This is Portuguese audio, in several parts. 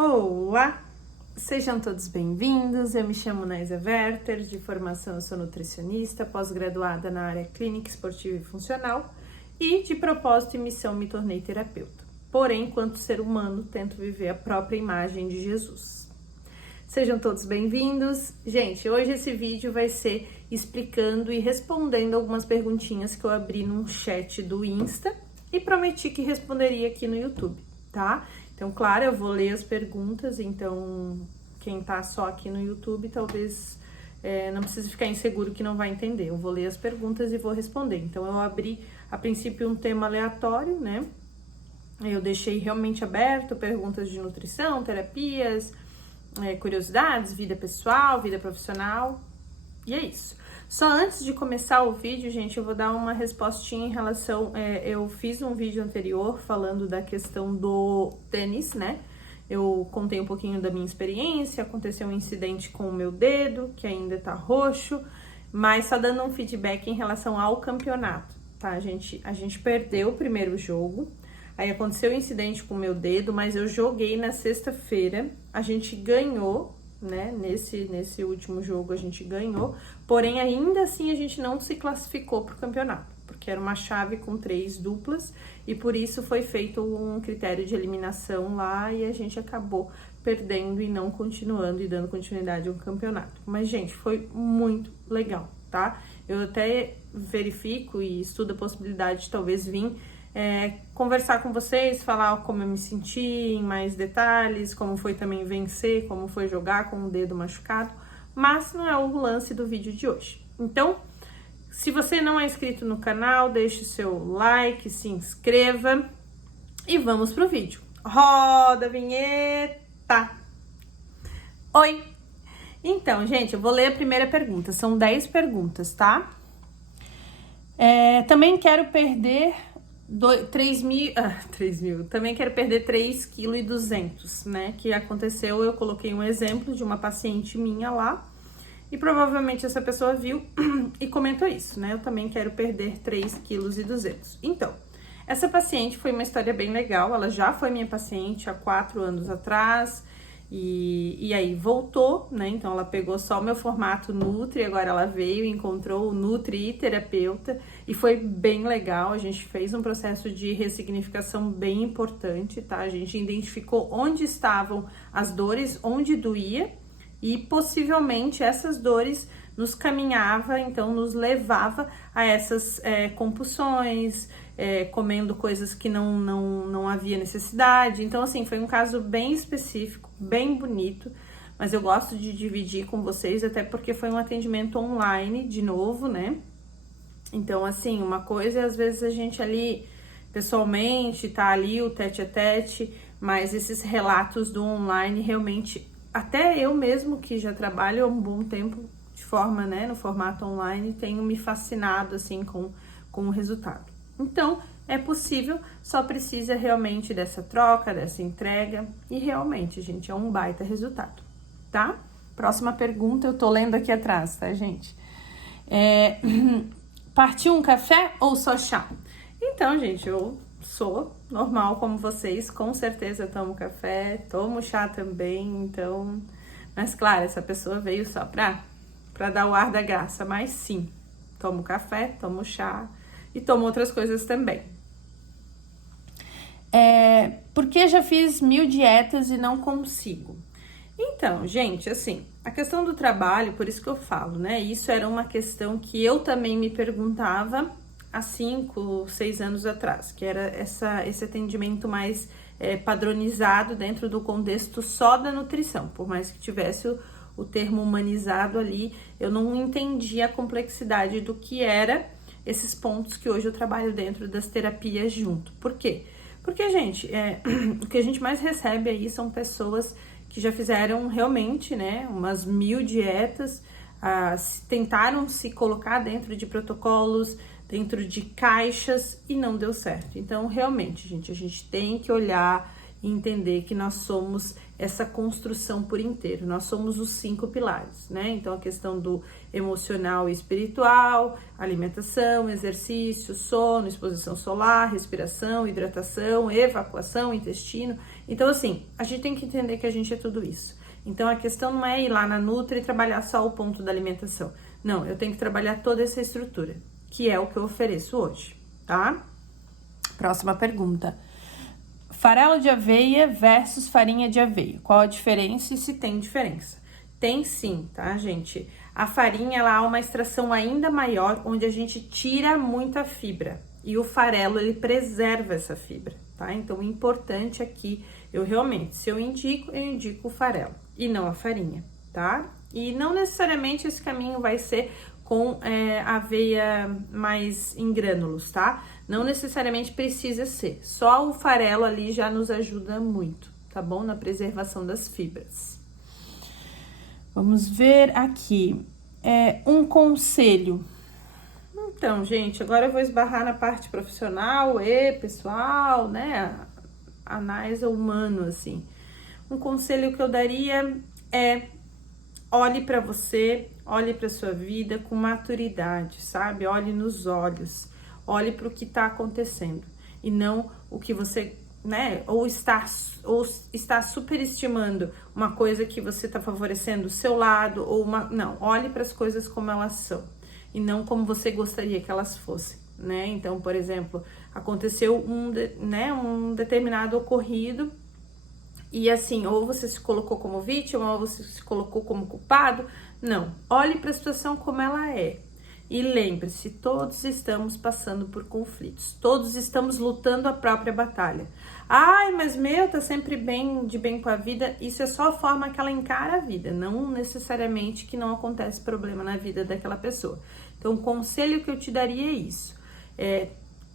Olá, sejam todos bem-vindos. Eu me chamo Naisa Werther, de formação eu sou nutricionista, pós-graduada na área clínica, esportiva e funcional e de propósito e missão me tornei terapeuta. Porém, enquanto ser humano, tento viver a própria imagem de Jesus. Sejam todos bem-vindos. Gente, hoje esse vídeo vai ser explicando e respondendo algumas perguntinhas que eu abri num chat do Insta e prometi que responderia aqui no YouTube, tá? Então, claro, eu vou ler as perguntas, então quem tá só aqui no YouTube talvez não precise ficar inseguro que não vai entender. Eu vou ler as perguntas e vou responder. Então, eu abri, a princípio, um tema aleatório, né? Eu deixei realmente aberto perguntas de nutrição, terapias, curiosidades, vida pessoal, vida profissional, e é isso. Só antes de começar o vídeo, gente, eu vou dar uma respostinha em relação... eu fiz um vídeo anterior falando da questão do tênis, né? Eu contei um pouquinho da minha experiência, aconteceu um incidente com o meu dedo, que ainda tá roxo, mas só dando um feedback em relação ao campeonato, tá? A gente perdeu o primeiro jogo, aí aconteceu o incidente com o meu dedo, mas eu joguei na sexta-feira, a gente ganhou, né? Nesse último jogo a gente ganhou, porém ainda assim a gente não se classificou para o campeonato, porque era uma chave com 3 duplas e por isso foi feito um critério de eliminação lá e a gente acabou perdendo e não continuando e dando continuidade ao campeonato. Mas, gente, foi muito legal, tá? Eu até verifico e estudo a possibilidade de talvez vir conversar com vocês, falar como eu me senti em mais detalhes, como foi também vencer, como foi jogar com o dedo machucado, mas não é o lance do vídeo de hoje. Então, se você não é inscrito no canal, deixe o seu like, se inscreva e vamos pro vídeo. Roda a vinheta! Oi! Então, gente, eu vou ler a primeira pergunta, são 10 perguntas, tá? Também quero perder 3 mil, também quero perder 3,2 kg, né, que aconteceu, eu coloquei um exemplo de uma paciente minha lá, e provavelmente essa pessoa viu e comentou isso, né, eu também quero perder 3,2 kg. Então, essa paciente foi uma história bem legal, ela já foi minha paciente há 4 anos atrás, e aí voltou, né, então ela pegou só o meu formato Nutri, agora ela veio e encontrou o Nutri e terapeuta, e foi bem legal, a gente fez um processo de ressignificação bem importante, tá, a gente identificou onde estavam as dores, onde doía, e possivelmente essas dores nos caminhava, então nos levava a essas compulsões, comendo coisas que não havia necessidade. Então, assim, foi um caso bem específico, bem bonito, mas eu gosto de dividir com vocês, até porque foi um atendimento online, de novo, né? Então, assim, uma coisa é às vezes a gente ali, pessoalmente, tá ali o tete a tete, mas esses relatos do online, realmente, até eu mesmo que já trabalho há um bom tempo de forma, né, no formato online, tenho me fascinado, assim, com o resultado. Então, é possível, só precisa realmente dessa troca, dessa entrega, e realmente, gente, é um baita resultado, tá? Próxima pergunta, eu tô lendo aqui atrás, tá, gente? Partiu um café ou só chá? Então, gente, eu sou normal como vocês, com certeza tomo café, tomo chá também, então... Mas, claro, essa pessoa veio só pra dar o ar da graça, mas sim, tomo café, tomo chá e tomo outras coisas também. Porque já fiz 1000 dietas e não consigo. Então, gente, assim, a questão do trabalho, por isso que eu falo, né? Isso era uma questão que eu também me perguntava há 5, 6 anos atrás, que era esse atendimento mais padronizado dentro do contexto só da nutrição, por mais que tivesse o termo humanizado ali, eu não entendia a complexidade do que era esses pontos que hoje eu trabalho dentro das terapias junto. Por quê? Porque, gente, o que a gente mais recebe aí são pessoas que já fizeram realmente, né, umas 1000 dietas, tentaram se colocar dentro de protocolos, dentro de caixas e não deu certo. Então, realmente, gente, a gente tem que olhar e entender que nós somos essa construção por inteiro, nós somos os 5 pilares, né? Então, a questão do emocional e espiritual, alimentação, exercício, sono, exposição solar, respiração, hidratação, evacuação, intestino. Então, assim, a gente tem que entender que a gente é tudo isso. Então, a questão não é ir lá na Nutri e trabalhar só o ponto da alimentação. Não, eu tenho que trabalhar toda essa estrutura, que é o que eu ofereço hoje, tá? Próxima pergunta. Farelo de aveia versus farinha de aveia. Qual a diferença e se tem diferença? Tem sim, tá, gente? A farinha, ela há uma extração ainda maior, onde a gente tira muita fibra. E o farelo, ele preserva essa fibra, tá? Então, o importante aqui, se eu indico o farelo e não a farinha, tá? E não necessariamente esse caminho vai ser com aveia mais em grânulos, tá? Não necessariamente precisa ser. Só o farelo ali já nos ajuda muito, tá bom? Na preservação das fibras. Vamos ver aqui. Um conselho. Então, gente, agora eu vou esbarrar na parte profissional e pessoal, né? Análise humano, assim. Um conselho que eu daria é: olhe para você, olhe para sua vida com maturidade, sabe? Olhe nos olhos, olhe para o que está acontecendo e não o que você, né? Ou está superestimando uma coisa que você está favorecendo o seu lado ou não. Olhe para as coisas como elas são e não como você gostaria que elas fossem, né? Então, por exemplo, aconteceu um determinado ocorrido. E assim, ou você se colocou como vítima, ou você se colocou como culpado. Não, olhe para a situação como ela é. E lembre-se, todos estamos passando por conflitos. Todos estamos lutando a própria batalha. Ai, mas tá sempre de bem com a vida. Isso é só a forma que ela encara a vida. Não necessariamente que não acontece problema na vida daquela pessoa. Então, o conselho que eu te daria é isso.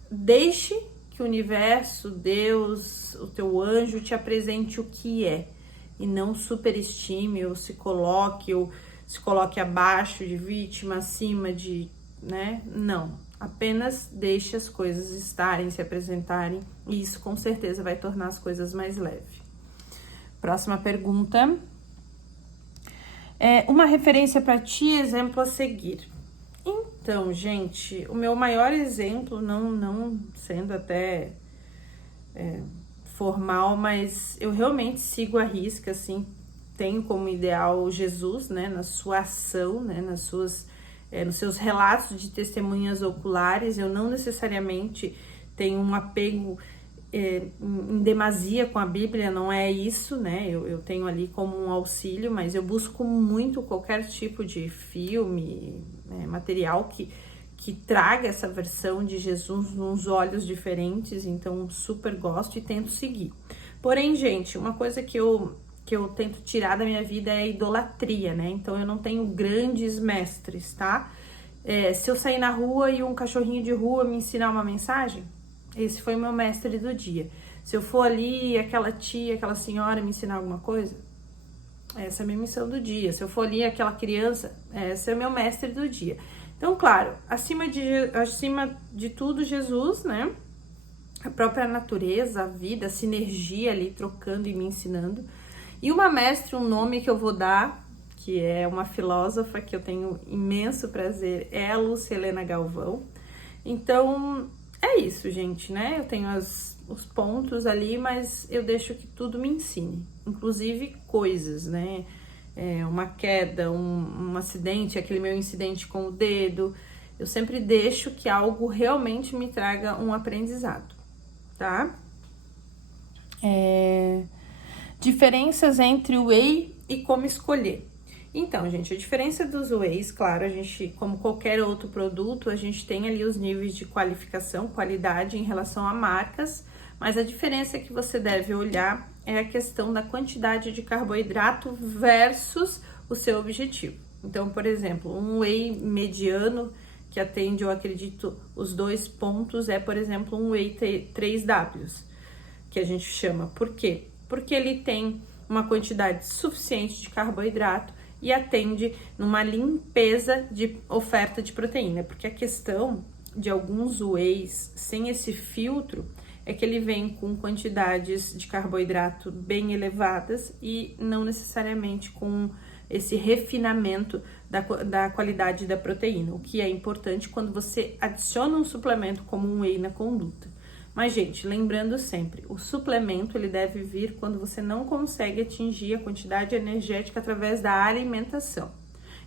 Deixe que o universo, Deus, o teu anjo te apresente o que é e não superestime ou se coloque abaixo de vítima, acima de, né? Não, apenas deixe as coisas estarem, se apresentarem e isso com certeza vai tornar as coisas mais leves. Próxima pergunta. Uma referência para ti, exemplo a seguir. Então, gente, o meu maior exemplo, não sendo até formal, mas eu realmente sigo à risca, assim, tenho como ideal Jesus, né, na sua ação, né, nos seus relatos de testemunhas oculares. Eu não necessariamente tenho um apego em demasia com a Bíblia, não é isso, né? Eu tenho ali como um auxílio, mas eu busco muito qualquer tipo de filme, material que traga essa versão de Jesus nos olhos diferentes, então super gosto e tento seguir. Porém, gente, uma coisa que eu tento tirar da minha vida é a idolatria, né? Então eu não tenho grandes mestres, tá? Se eu sair na rua e um cachorrinho de rua me ensinar uma mensagem, esse foi o meu mestre do dia. Se eu for ali, aquela tia, aquela senhora me ensinar alguma coisa, essa é a minha missão do dia. Se eu for ali, aquela criança, esse é o meu mestre do dia. Então, claro, acima de tudo, Jesus, né? A própria natureza, a vida, a sinergia ali, trocando e me ensinando. E uma mestre, um nome que eu vou dar, que é uma filósofa que eu tenho imenso prazer, é a Lúcia Helena Galvão. Então, é isso, gente, né? Eu tenho os pontos ali, mas eu deixo que tudo me ensine, inclusive coisas, né? Uma queda, um acidente, aquele meu incidente com o dedo. Eu sempre deixo que algo realmente me traga um aprendizado, tá? Diferenças entre o whey e como escolher. Então, gente, a diferença dos wheys, claro, a gente, como qualquer outro produto, a gente tem ali os níveis de qualificação, qualidade em relação a marcas, mas a diferença que você deve olhar é a questão da quantidade de carboidrato versus o seu objetivo. Então, por exemplo, um whey mediano que atende, eu acredito, os 2 pontos é, por exemplo, um whey 3Ws, que a gente chama. Por quê? Porque ele tem uma quantidade suficiente de carboidrato e atende numa limpeza de oferta de proteína, porque a questão de alguns wheys sem esse filtro é que ele vem com quantidades de carboidrato bem elevadas e não necessariamente com esse refinamento da qualidade da proteína, o que é importante quando você adiciona um suplemento como um whey na conduta. Mas, gente, lembrando sempre, o suplemento ele deve vir quando você não consegue atingir a quantidade energética através da alimentação.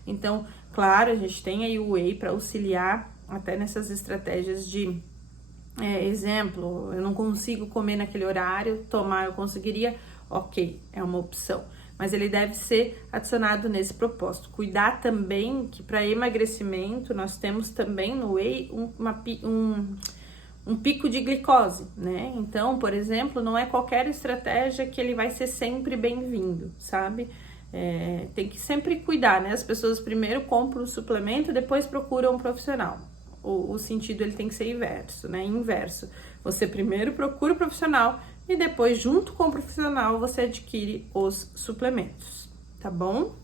Então, claro, a gente tem aí o whey para auxiliar até nessas estratégias de exemplo, eu não consigo comer naquele horário, tomar eu conseguiria, ok, é uma opção. Mas ele deve ser adicionado nesse propósito. Cuidar também que para emagrecimento nós temos também no whey um pico de glicose, né? Então, por exemplo, não é qualquer estratégia que ele vai ser sempre bem-vindo, sabe? Tem que sempre cuidar, né? As pessoas primeiro compram o suplemento, depois procuram um profissional. O sentido ele tem que ser inverso, né? Inverso. Você primeiro procura o profissional e depois, junto com o profissional, você adquire os suplementos, tá bom?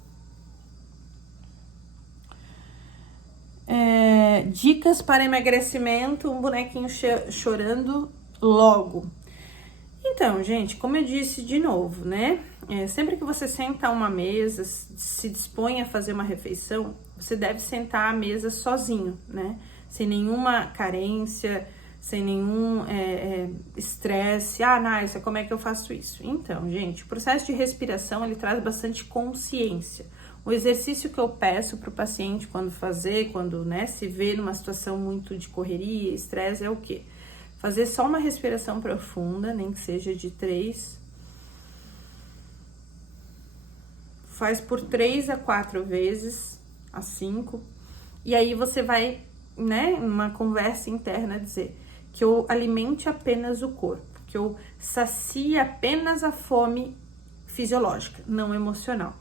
Dicas para emagrecimento, um bonequinho chorando logo. Então, gente, como eu disse de novo, né? Sempre que você senta a uma mesa, se dispõe a fazer uma refeição, você deve sentar à mesa sozinho, né? Sem nenhuma carência, sem nenhum estresse. Náisia, como é que eu faço isso? Então, gente, o processo de respiração, ele traz bastante consciência. O exercício que eu peço para o paciente quando né, se vê numa situação muito de correria, estresse, é o quê? Fazer só uma respiração profunda, nem que seja de 3. Faz por 3 a 4 vezes, a 5. E aí você vai, né, numa conversa interna dizer que eu alimente apenas o corpo, que eu sacie apenas a fome fisiológica, não emocional.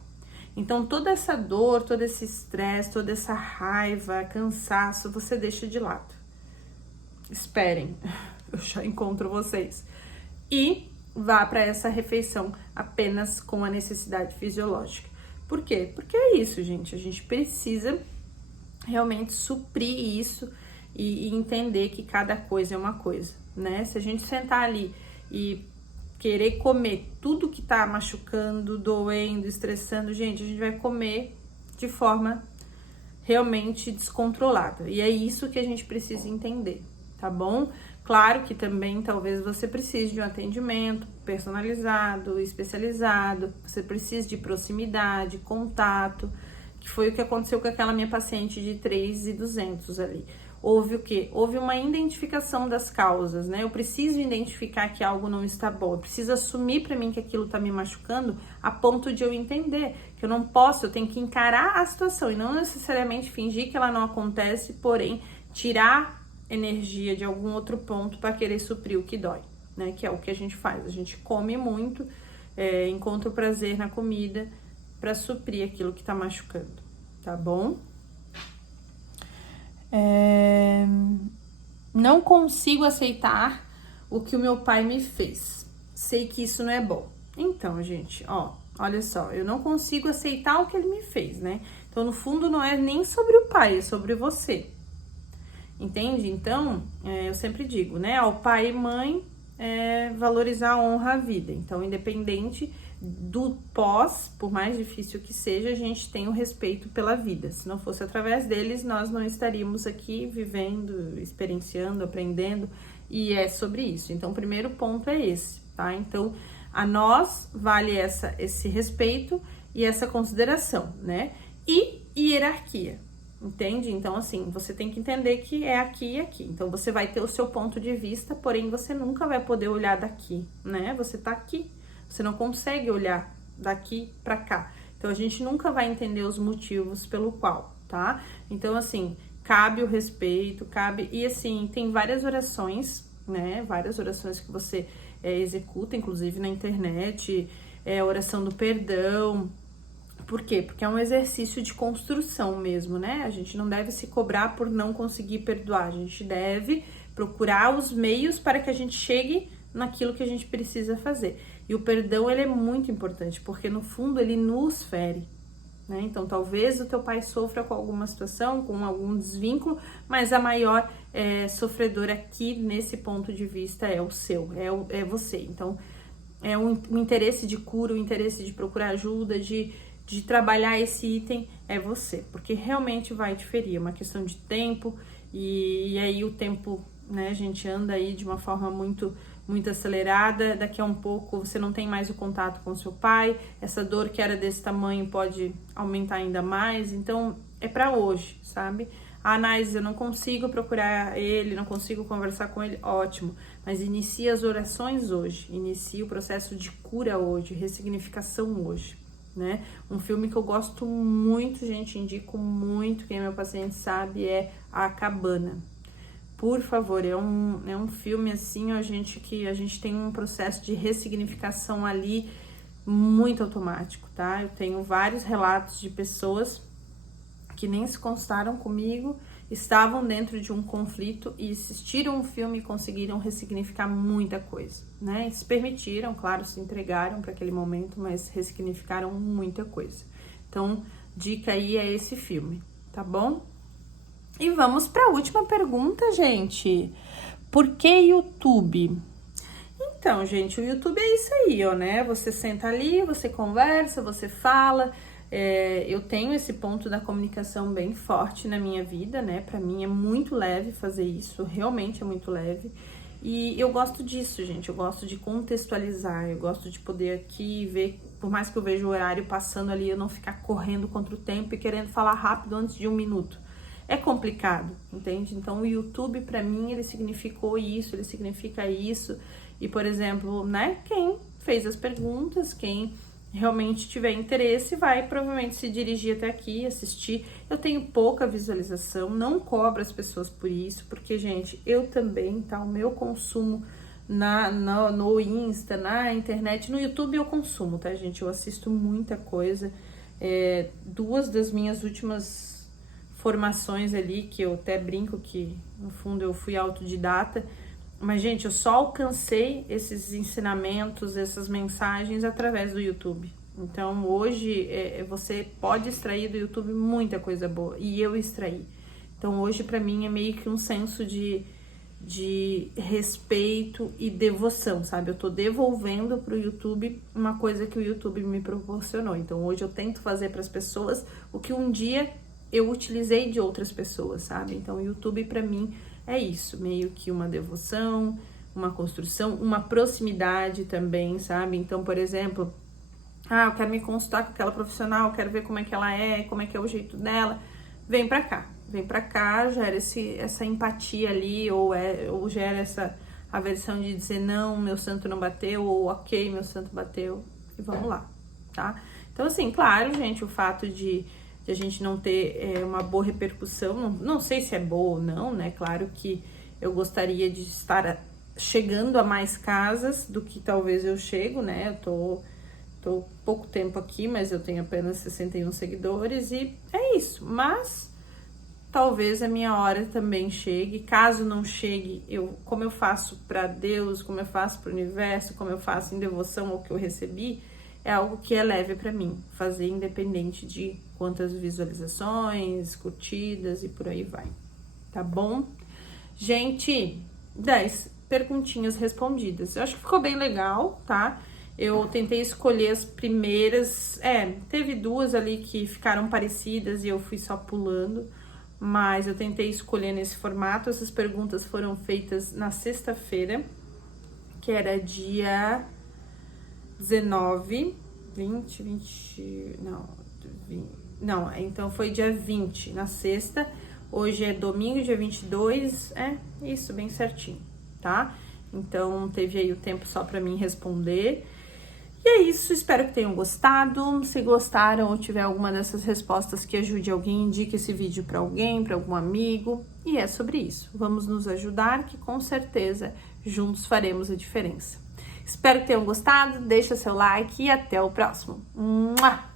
Então, toda essa dor, todo esse estresse, toda essa raiva, cansaço, você deixa de lado. Esperem, eu já encontro vocês. E vá para essa refeição apenas com a necessidade fisiológica. Por quê? Porque é isso, gente. A gente precisa realmente suprir isso e entender que cada coisa é uma coisa, né? Se a gente sentar ali e querer comer tudo que tá machucando, doendo, estressando, gente, a gente vai comer de forma realmente descontrolada. E é isso que a gente precisa entender, tá bom? Claro que também talvez você precise de um atendimento personalizado, especializado, você precisa de proximidade, contato, que foi o que aconteceu com aquela minha paciente de 3.200 ali. Houve o quê? Houve uma identificação das causas, né? Eu preciso identificar que algo não está bom, eu preciso assumir para mim que aquilo tá me machucando a ponto de eu entender que eu não posso, eu tenho que encarar a situação e não necessariamente fingir que ela não acontece, porém tirar energia de algum outro ponto para querer suprir o que dói, né? Que é o que a gente faz, a gente come muito, encontra o prazer na comida para suprir aquilo que tá machucando, tá bom? Não consigo aceitar o que o meu pai me fez. Sei que isso não é bom. Então, gente, olha só, eu não consigo aceitar o que ele me fez, né? Então, no fundo, não é nem sobre o pai, é sobre você. Entende? Então, eu sempre digo, né? Ao pai e mãe, valorizar, honra a vida. Então, independente do pós, por mais difícil que seja, a gente tem o respeito pela vida. Se não fosse através deles, nós não estaríamos aqui vivendo, experienciando, aprendendo, e é sobre isso. Então, o primeiro ponto é esse, tá? Então, a nós vale esse respeito e essa consideração, né? E hierarquia, entende? Então, assim, você tem que entender que é aqui e aqui. Então, você vai ter o seu ponto de vista, porém, você nunca vai poder olhar daqui, né? Você tá aqui. Você não consegue olhar daqui para cá. Então, a gente nunca vai entender os motivos pelo qual, tá? Então, assim, cabe o respeito, cabe... E, assim, tem várias orações, né? Várias orações que você executa, inclusive na internet. A oração do perdão. Por quê? Porque é um exercício de construção mesmo, né? A gente não deve se cobrar por não conseguir perdoar. A gente deve procurar os meios para que a gente chegue naquilo que a gente precisa fazer. E o perdão, ele é muito importante, porque no fundo ele nos fere, né? Então, talvez o teu pai sofra com alguma situação, com algum desvínculo, mas a maior sofredora aqui, nesse ponto de vista, é o seu, é você. Então, o interesse de cura, o interesse de procurar ajuda, de trabalhar esse item é você, porque realmente vai te ferir, é uma questão de tempo, e aí o tempo né? A gente anda aí de uma forma muito acelerada, daqui a um pouco você não tem mais o contato com seu pai, essa dor que era desse tamanho pode aumentar ainda mais, então é para hoje, sabe? Ah, Nais, eu não consigo procurar ele, não consigo conversar com ele, ótimo, mas inicie as orações hoje, inicie o processo de cura hoje, ressignificação hoje, né? Um filme que eu gosto muito, gente, indico muito, quem é meu paciente sabe, é A Cabana. Por favor, é um filme assim, a gente tem um processo de ressignificação ali muito automático, tá? Eu tenho vários relatos de pessoas que nem se constaram comigo, estavam dentro de um conflito e assistiram o filme e conseguiram ressignificar muita coisa, né? E se permitiram, claro, se entregaram para aquele momento, mas ressignificaram muita coisa. Então, dica aí é esse filme, tá bom? E vamos para a última pergunta, gente. Por que YouTube? Então, gente, o YouTube é isso aí, ó, né? Você senta ali, você conversa, você fala. Eu tenho esse ponto da comunicação bem forte na minha vida, né? Para mim é muito leve fazer isso, realmente é muito leve. E eu gosto disso, gente. Eu gosto de contextualizar, eu gosto de poder aqui ver, por mais que eu veja o horário passando ali, eu não ficar correndo contra o tempo e querendo falar rápido antes de 1 minuto. É complicado, entende? Então, o YouTube, para mim, ele significou isso, ele significa isso. E, por exemplo, né, quem fez as perguntas, quem realmente tiver interesse, vai provavelmente se dirigir até aqui, assistir. Eu tenho pouca visualização, não cobro as pessoas por isso, porque, gente, eu também, tá? O meu consumo no Insta, na internet, no YouTube eu consumo, tá, gente? Eu assisto muita coisa. 2 das minhas últimas formações ali, que eu até brinco que, no fundo, eu fui autodidata, mas, gente, eu só alcancei esses ensinamentos, essas mensagens através do YouTube. Então, hoje, você pode extrair do YouTube muita coisa boa, e eu extraí. Então, hoje, para mim, é meio que um senso de respeito e devoção, sabe? Eu tô devolvendo pro YouTube uma coisa que o YouTube me proporcionou. Então, hoje eu tento fazer para as pessoas o que um dia eu utilizei de outras pessoas, sabe? Então, o YouTube para mim é isso, meio que uma devoção, uma construção, uma proximidade também, sabe? Então, por exemplo, eu quero me consultar com aquela profissional, quero ver como é que ela é, como é que é o jeito dela, vem pra cá, gera essa empatia ali, ou gera essa aversão de dizer não, meu santo não bateu, ou ok, meu santo bateu, e vamos lá, tá? Então, assim, claro, gente, o fato de a gente não ter uma boa repercussão, não sei se é boa ou não, né? Claro que eu gostaria de estar chegando a mais casas do que talvez eu chego, né? Eu tô pouco tempo aqui, mas eu tenho apenas 61 seguidores e é isso. Mas talvez a minha hora também chegue. Caso não chegue, como eu faço para Deus, como eu faço para o universo, como eu faço em devoção ao que eu recebi, é algo que é leve para mim, fazer independente de quantas visualizações, curtidas e por aí vai, tá bom? Gente, 10 perguntinhas respondidas. Eu acho que ficou bem legal, tá? Eu tentei escolher as primeiras, teve 2 ali que ficaram parecidas e eu fui só pulando, mas eu tentei escolher nesse formato. Essas perguntas foram feitas na sexta-feira, que era dia 19, 20, então foi dia 20, na sexta. Hoje é domingo, dia 22, isso, bem certinho, tá? Então, teve aí o tempo só pra mim responder. E é isso, espero que tenham gostado. Se gostaram ou tiver alguma dessas respostas que ajude alguém, indique esse vídeo pra alguém, pra algum amigo. E é sobre isso. Vamos nos ajudar, que com certeza juntos faremos a diferença. Espero que tenham gostado, deixa seu like e até o próximo. Mua!